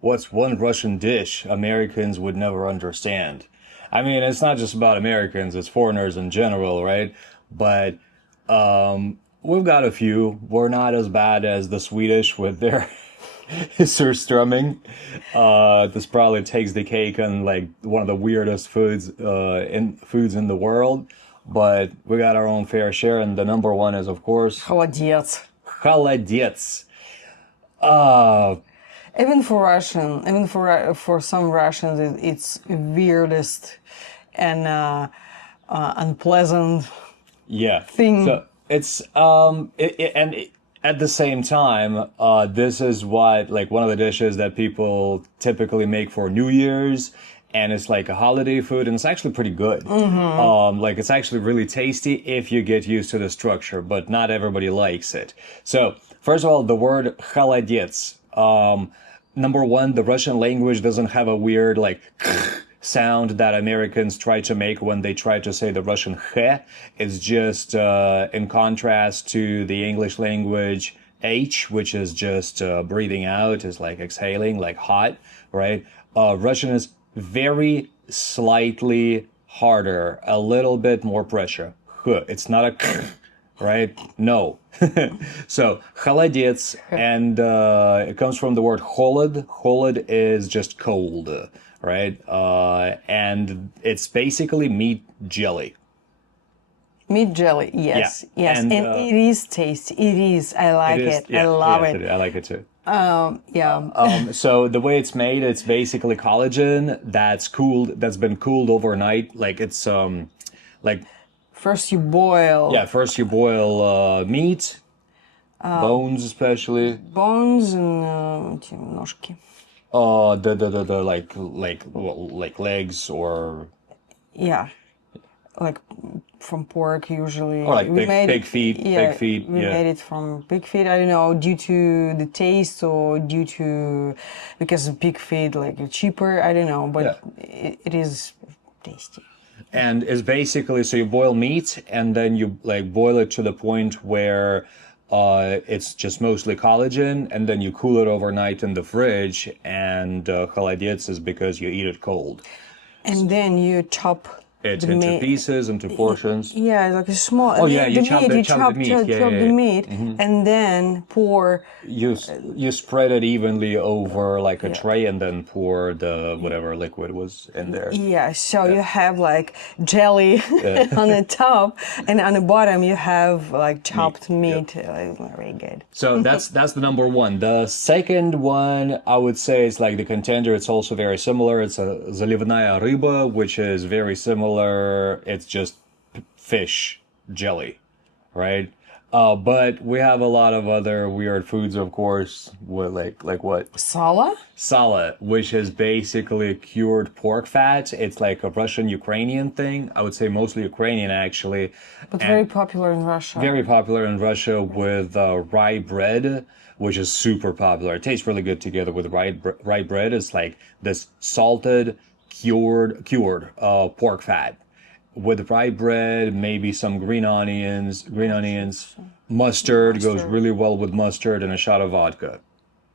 What's one Russian dish Americans would never understand? I mean, it's not just about Americans, it's foreigners in general, right? But we've got a few. We're not as bad as the Swedish with their surströmming. This probably takes the cake on like one of the weirdest foods in the world. But we got our own fair share, and the number one is, of course, Kholodets. kholodets. Uh, Even for Russian, even for some Russians, it's weirdest and unpleasant Yeah. thing. So it's at the same time, this is what like one of the dishes that people typically make for New Year's, and it's like a holiday food, and it's actually pretty good. Like it's actually really tasty if you get used to the structure, but not everybody likes it. So first of all, the word kholodets. Number one, the Russian language doesn't have a weird like sound that Americans try to make when they try to say the Russian he. It's just in contrast to the English language H, which is just breathing out, is like exhaling, like hot, right? Russian is very slightly harder, a little bit more pressure. It's not a right? No. So холодец, and it comes from the word холод. Холод is just cold, right? And it's basically meat jelly. Meat jelly, yes, Yeah. yes, and it is tasty. It is. I like it. Yeah, I love yes, it. I like it too. Yeah. So the way it's made, it's basically collagen that's been cooled overnight. Like it's like First you boil yeah, first you boil meat, bones especially. bones and эти ножки. The like legs or Yeah, like from pork usually. or like We made pig it- feet, Yeah, pig feet. we Yeah, made it from pig feet. I don't know, due to the taste or due to because the pig feet like cheaper. I don't know, but it is tasty. and it's basically so you boil meat and then you like boil it to the point where it's just mostly collagen, and then you cool it overnight in the fridge. And холодец is because you eat it cold. And then you chop It's the into meat. pieces, into portions. Yeah, like a small. Oh, yeah, you chop the meat. chop Yeah, yeah, the yeah. meat, and then pour. You spread it evenly over like a tray, and then pour the whatever liquid was in there. Yeah, so you have like jelly on the top, and on the bottom you have like chopped meat. Very good. So that's the number one. The second one, I would say, is like the contender. It's also very similar. It's a заливная рыба, which is very similar. It's just fish jelly, right? But we have a lot of other weird foods, of course. With like what? Salo? Salo, which is basically cured pork fat. It's like a Russian-Ukrainian thing. I would say mostly Ukrainian, actually. But And very popular in Russia. very popular in Russia with rye bread, which is super popular. It tastes really good together with rye bread. It's like this salted, cured pork fat with rye bread, maybe some green onions, mustard goes really well with mustard, and a shot of vodka.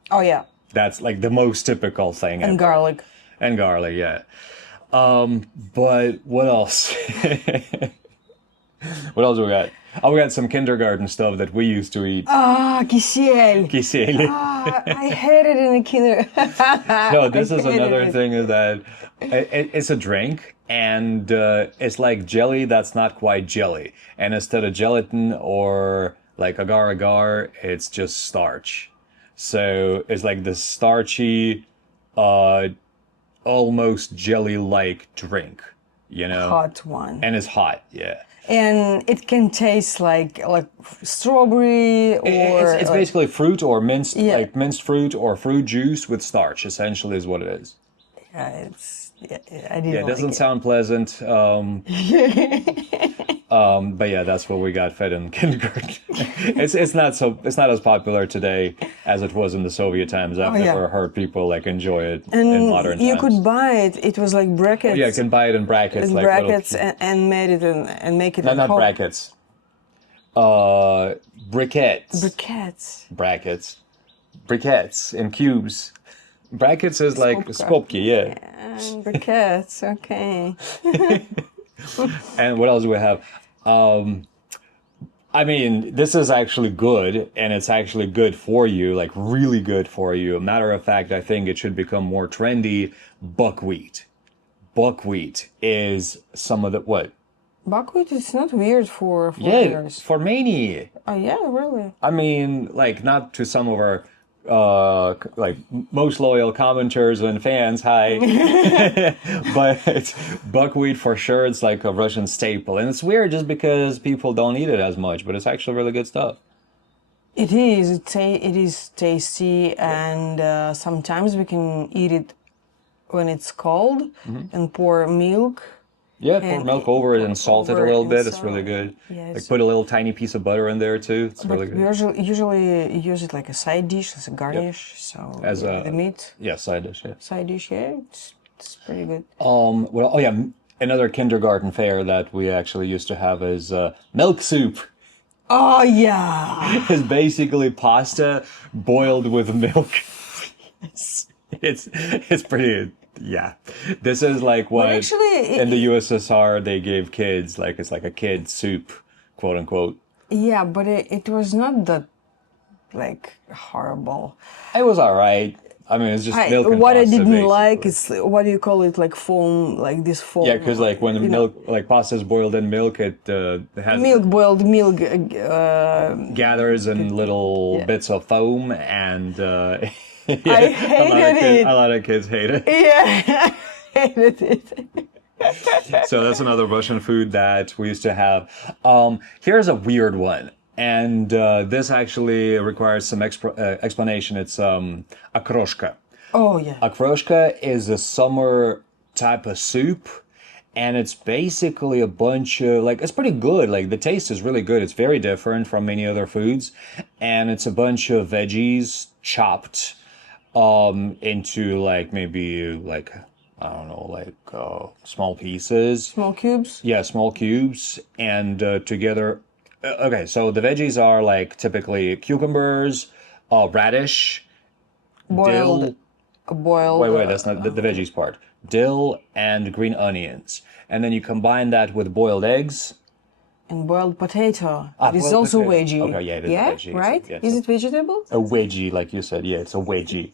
Oh yeah, That's like the most typical thing and ever. garlic. And garlic, yeah. But what else? What else we got? Oh, we got some kindergarten stuff that we used to eat. Ah, kissel. Kissel. I hate it in the kinder. No, this is hated another it. thing is that it's a drink, and it's like jelly that's not quite jelly. And instead of gelatin or like agar agar, it's just starch. So it's like this starchy, almost jelly-like drink, you know? Hot one. And it's hot, yeah. And it can taste like strawberry or It's basically fruit or minced, Yeah. like minced fruit or fruit juice with starch, essentially is what it is. I didn't Yeah, it like doesn't it. sound pleasant. But yeah, that's what we got fed in kindergarten. It's not as popular today as it was in the Soviet times. I've yeah. never heard people like enjoy it And in modern you times. could buy it. It was like brackets. Yeah, you can buy it in brackets, like brackets little, and made it and make it. no, at not home. brackets. Briquettes. Briquettes. Brackets. Briquettes in cubes. Brackets is like skopje, yeah. And briquettes, okay. And what else do we have? I mean, this is actually good, and it's actually good for you, like really good for you. Matter of fact, I think it should become more trendy. Buckwheat. Buckwheat is some of the what? Buckwheat is not weird for Yeah, foreigners. for many. Oh yeah, really? I mean, like not to some of our like most loyal commenters and fans, hi. But buckwheat for sure, it's like a Russian staple. And it's weird just because people don't eat it as much, but it's actually really good stuff. It is. It is tasty, and sometimes we can eat it when it's cold and pour milk. Yeah, pour And milk over it and salt it a over little and bit. It's salt. really good. Yes. Like put a little tiny piece of butter in there too. It's But really we good. usually use it like a side dish, as a garnish. So As with a the meat yeah, side dish, yeah. side dish, yeah, it's pretty good. Well, oh yeah, another kindergarten fare that we actually used to have is milk soup. Oh yeah. It's basically pasta boiled with milk. It's pretty yeah. This is like what actually, in the USSR they gave kids, like it's like a kid soup, quote unquote. Yeah, but it was not that like horrible. It was all right. I mean, it's just milk and What I pasta, didn't basically. like is what do you call it, like foam, like this foam. Yeah, because like when the you know, milk, like pasta is boiled in milk, it has boiled milk. gathers in little bits of foam, and yeah, I hated it. A lot of kids hate it. Yeah, I hated it. So that's another Russian food that we used to have. Here's a weird one, and this actually requires some explanation. It's okroshka. Oh yeah. Okroshka is a summer type of soup, and it's basically a bunch of like it's pretty good. Like the taste is really good. It's very different from many other foods, and it's a bunch of veggies chopped into like maybe like I don't know, like small pieces. Small cubes. Yeah, small cubes, and together. Okay, so the veggies are like typically cucumbers, radish, Boiled. dill. Boiled. Wait, that's not the veggies part. Dill and green onions, and then you combine that with boiled eggs. And boiled potato. It is boiled also potato. veggie. Okay, yeah, it is a yeah, veggie. right? Yeah, Is it vegetable? A wedgie, like you said. Yeah, it's a wedgie.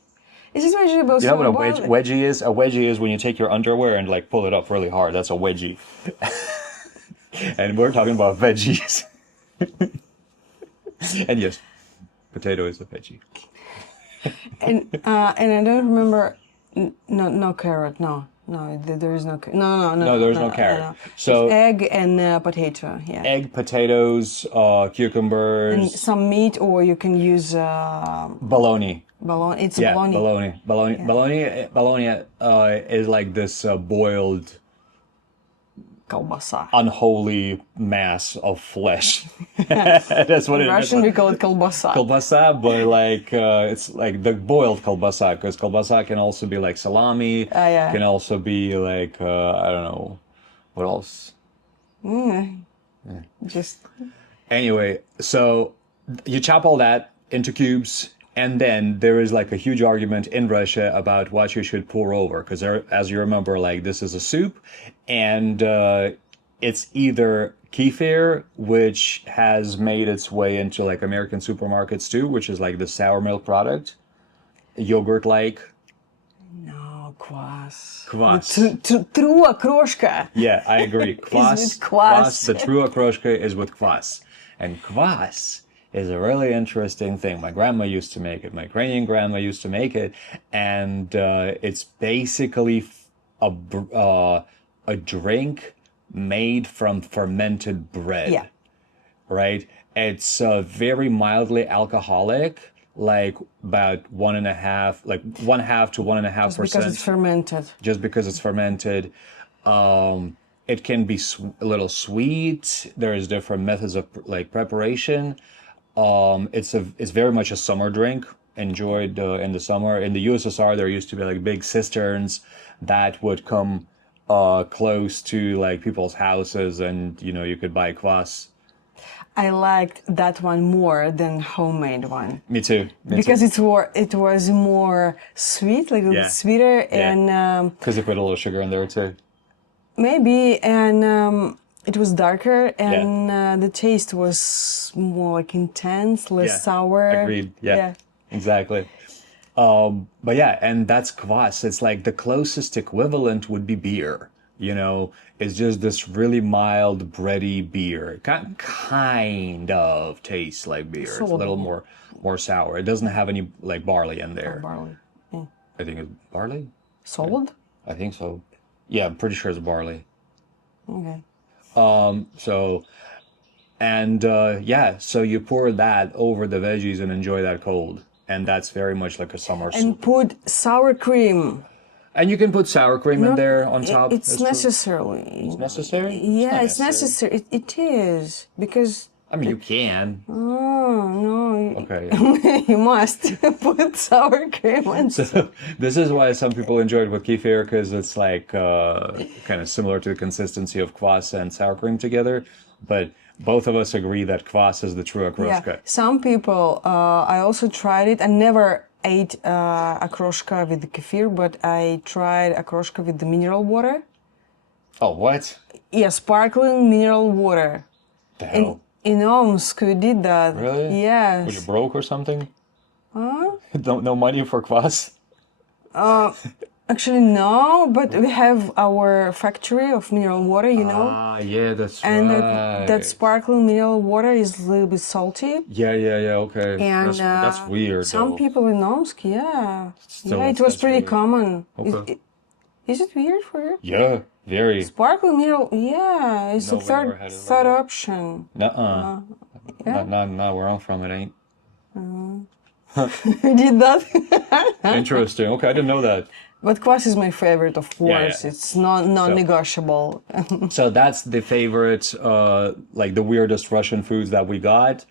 Is it vegetable? You know what a boiled- wedgie is? A wedgie is when you take your underwear and like pull it up really hard. That's a wedgie. And we're talking about veggies. And yes, potato is a veggie. And I don't remember. No carrot. No, there is no. No. No, there's no carrot. No. So- It's egg and potato. Yeah. Egg, potatoes, And cucumbers, some meat, or you can use bologna. bologna. It's Yeah, bologna. bologna is like this boiled, Колбаса. unholy mass of flesh. That's what In it is. Russian, we call it колбаса. Kolbasa, but like it's like the boiled kolbasa, because kolbasa can also be like salami. Yeah. Can also be like I don't know what else. Just Anyway, so you chop all that into cubes, and then there is like a huge argument in Russia about what you should pour over, because as you remember, like this is a soup, and it's either kefir, which has made its way into like American supermarkets too, which is like the sour milk product, yogurt-like. no kvass. Kvass. True okroshka. Yeah, I agree. Kvass. with kvass. The true okroshka is with kvass. And kvass is a really interesting thing. My grandma used to make it. My Ukrainian grandma used to make it. And it's basically a drink made from fermented bread. Yeah. Right? It's very mildly alcoholic, like about 1.5, like 1/2 to 1.5%. Because it's fermented. Just because it's fermented. It can be a little sweet. There's different methods of like preparation. It's very much a summer drink, enjoyed in the summer. In the USSR, there used to be like big cisterns that would come close to like people's houses, and you know you could buy kvass. I liked that one more than homemade one. Me too. Because it was more sweet, like a little bit sweeter, and because they put a little sugar in there too. maybe, and it was darker, and the taste was more like intense, less sour. Agreed. Yeah. Exactly. But yeah, and that's kvass. It's like the closest equivalent would be beer. You know, it's just this really mild, bready beer. It kind of tastes like beer. It's a little more sour. It doesn't have any like barley in there. Barley. Yeah. I think it's barley. Solid? I think so. Yeah, I'm pretty sure it's barley. Okay. So you pour that over the veggies and enjoy that cold. And that's very much like a summer soup. And put sour cream. And you can put sour cream in there on top. It's necessary. It's necessary? Yeah, it's necessary. It is. Because... I mean, you can. Oh, no. Okay. You must put sour cream on. So this is why some people enjoy it with kefir, because it's like kind of similar to the consistency of kvass and sour cream together. But both of us agree that kvass is the true okroshka. Yeah. Some people, I also tried it. I never ate okroshka with the kefir, but I tried okroshka with the mineral water. Oh, what? Yeah, sparkling mineral water. The hell? In Omsk, we did that. Really? Yes. Was you broke or something? Huh? No money for kvass? Actually, no, but we have our factory of mineral water, you know. Ah, yeah, that's and right. that sparkling mineral water is a little bit salty. Yeah, okay. And that's weird. Some though. people in Omsk, yeah. Still, it was pretty weird. common. Okay. Is it weird for you? Yeah, very. Sparkling mineral, yeah, it's No, the we never had it third like option. Nuh-uh. Yeah. Not where I'm from, it ain't. You did that? Interesting. Okay, I didn't know that. But kvass is my favorite, of course. Yeah. It's non-negotiable. So that's the favorite, like the weirdest Russian foods that we got.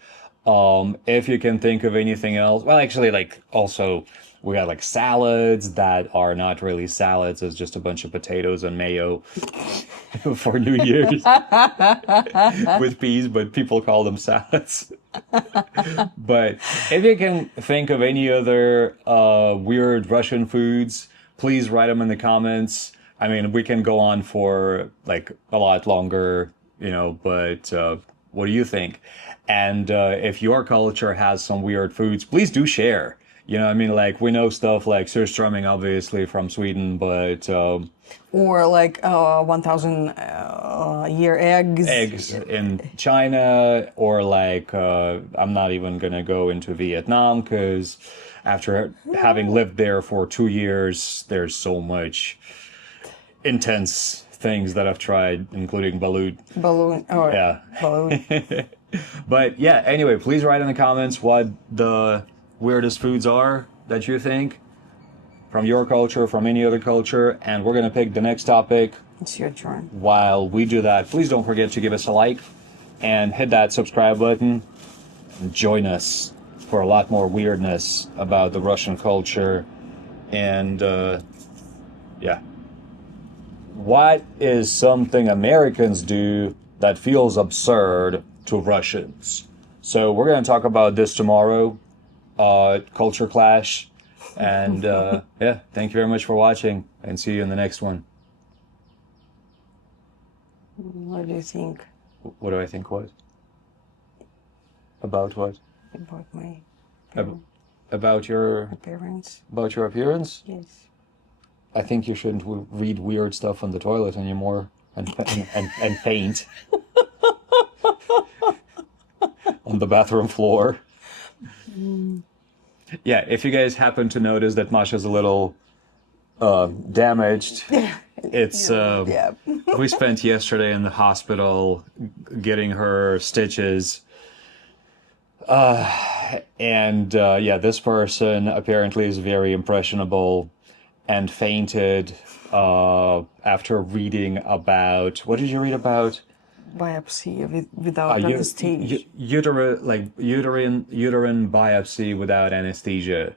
If you can think of anything else, well, actually, like also we got like salads that are not really salads. It's just a bunch of potatoes and mayo for New Year's with peas, but people call them salads. But if you can think of any other weird Russian foods, please write them in the comments. I mean, we can go on for like a lot longer, you know, but what do you think? And if your culture has some weird foods, please do share. You know, I mean, like we know stuff like surströmming, obviously from Sweden, but or like 1,000 year eggs. Eggs in China, or like I'm not even gonna go into Vietnam because after having lived there for 2 years, there's so much intense things that I've tried, including balut. Balloon. Balloon. But yeah, anyway, please write in the comments what the weirdest foods are that you think from your culture, from any other culture, and we're going to pick the next topic. It's your turn. While we do that, please don't forget to give us a like and hit that subscribe button and join us for a lot more weirdness about the Russian culture. And what is something Americans do that feels absurd to Russians? So we're going to talk about this tomorrow, culture clash. And thank you very much for watching, and see you in the next one. What do you think? What do I think what? About what? About my About your appearance? About your appearance? Yes. I think you shouldn't read weird stuff on the toilet anymore and faint on the bathroom floor. Yeah, if you guys happen to notice that Masha's a little damaged, it's we spent yesterday in the hospital getting her stitches. This person apparently is very impressionable and fainted after reading about, what did you read about? Biopsy without anesthesia. Uterine biopsy without anesthesia.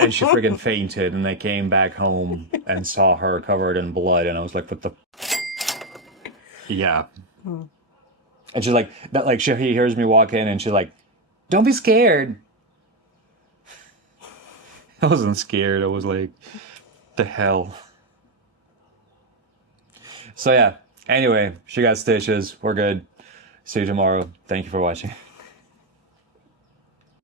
And she friggin' fainted, and they came back home and saw her covered in blood, and I was like, what the... Yeah. And she's like, that, like, he hears me walk in, and she's like, "Don't be scared." I wasn't scared. I was like, "The hell." So yeah. Anyway, she got stitches. We're good. See you tomorrow. Thank you for watching.